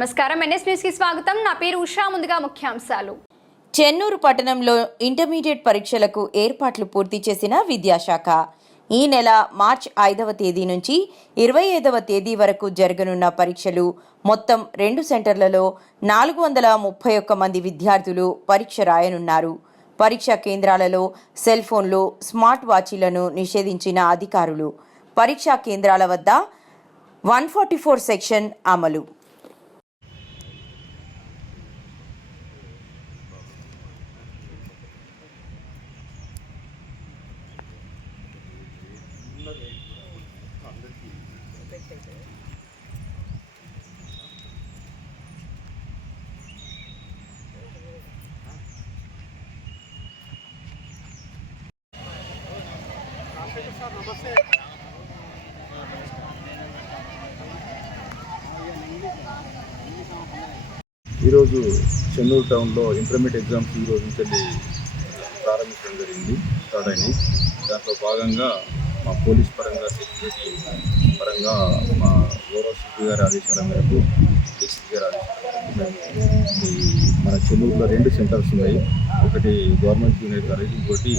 నమస్కారం, NS news కి స్వాగతం. నా పేరు ఉషా. ముందుగా ముఖ్యాంశాలు. చెన్నూరు పట్టణంలో ఇంటర్మీడియట్ పరీక్షలకు ఏర్పాట్లు పూర్తి చేసిన విద్యాశాఖ ఈ నెల మార్చి 5వ తేదీ నుంచి 25వ తేదీ వరకు జరగనున్న పరీక్షలు మొత్తం 2 సెంటర్లలో 431 మంది విద్యార్థులు పరీక్ష రాయనున్నారు. పరీక్షా కేంద్రాలలో సెల్ ఫోన్లు, స్మార్ట్ వాచీలను నిషేధించిన అధికారులు. పరీక్షా కేంద్రాల వద్ద 144 సెక్షన్ అమలు. ఈరోజు చెన్నూరు టౌన్లో ఇంటర్మీడియట్ ఎగ్జామ్స్ ఈ రోజు నుంచి ప్రారంభించడం జరిగింది. స్టార్ట్ అయినాయి. దాంట్లో భాగంగా మా పోలీస్ పరంగా, సెక్యూరిటీ పరంగా మా గౌరవ సిపి గారి ఆదేశాల మేరకు, డీసీపీ గారి ఆదేశాల మేరకు ఈ మన చెన్నూరులో 2 సెంటర్స్ ఉన్నాయి. ఒకటి గవర్నమెంట్ జూనియర్ కాలేజ్, ఇంకోటి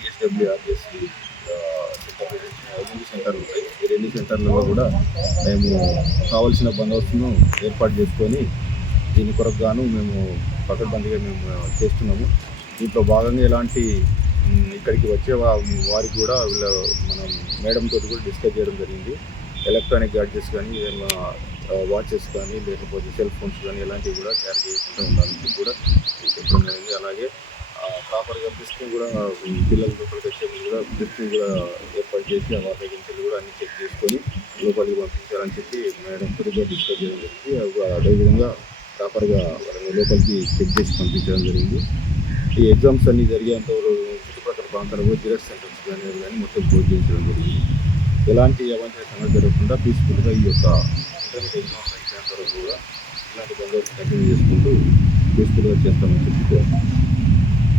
TSWRSC సెంటర్లు ఉంటాయి. ఈ 2 సెంటర్లలో కూడా మేము కావలసిన బందోబస్తును ఏర్పాటు చేసుకొని దీని కొరకు గాను మేము పకడ్బందీగా మేము చేస్తున్నాము. దీంట్లో భాగంగా ఎలాంటి ఇక్కడికి వచ్చే వారికి కూడా మనం మేడం తోటి కూడా డిస్కస్ చేయడం జరిగింది. ఎలక్ట్రానిక్ గ్యాడ్జెట్స్ కానీ, ఏదైనా వాచెస్ కానీ, లేకపోతే సెల్ ఫోన్స్ కానీ ఎలాంటివి కూడా క్యారీ చేయకుండా ఉండాలని కూడా చెప్పడం జరిగింది. అలాగే ప్రాపర్గా ప్రిస్క్రిప్షన్ కూడా పిల్లల లోపలికి వచ్చే ముందు కూడా ప్రిస్క్రిప్షన్ కూడా ఏర్పాటు చేసి వాళ్ళ దగ్గర కూడా అన్ని చెక్ చేసుకొని లోపలికి పంపించాలని చెప్పి మేడం తోటి కూడా డిస్కస్ చేయడం జరిగింది. అదేవిధంగా ప్రాపర్గా వాళ్ళని లోపలికి చెక్ చేసి పంపించడం జరిగింది. ఈ ఎగ్జామ్స్ అన్నీ జరిగేంత చుట్టుపక్కల ప్రాంతాల్లో జిరాక్స్ సెంటర్స్ కానీ మొత్తం క్లోజ్ చేయించడం జరిగింది. ఎలాంటి అవాంఛనీయ సంఘటన జరగకుండా పీస్ఫుల్గా ఈ యొక్క ఇంటర్మీడియట్ ఎగ్జామ్స్ అయిపోయేంత వరకు కూడా ఇలాంటి బందోబస్తు కంటిన్యూ చేసుకుంటూ పీస్ఫుల్గా చేస్తామని చెప్పి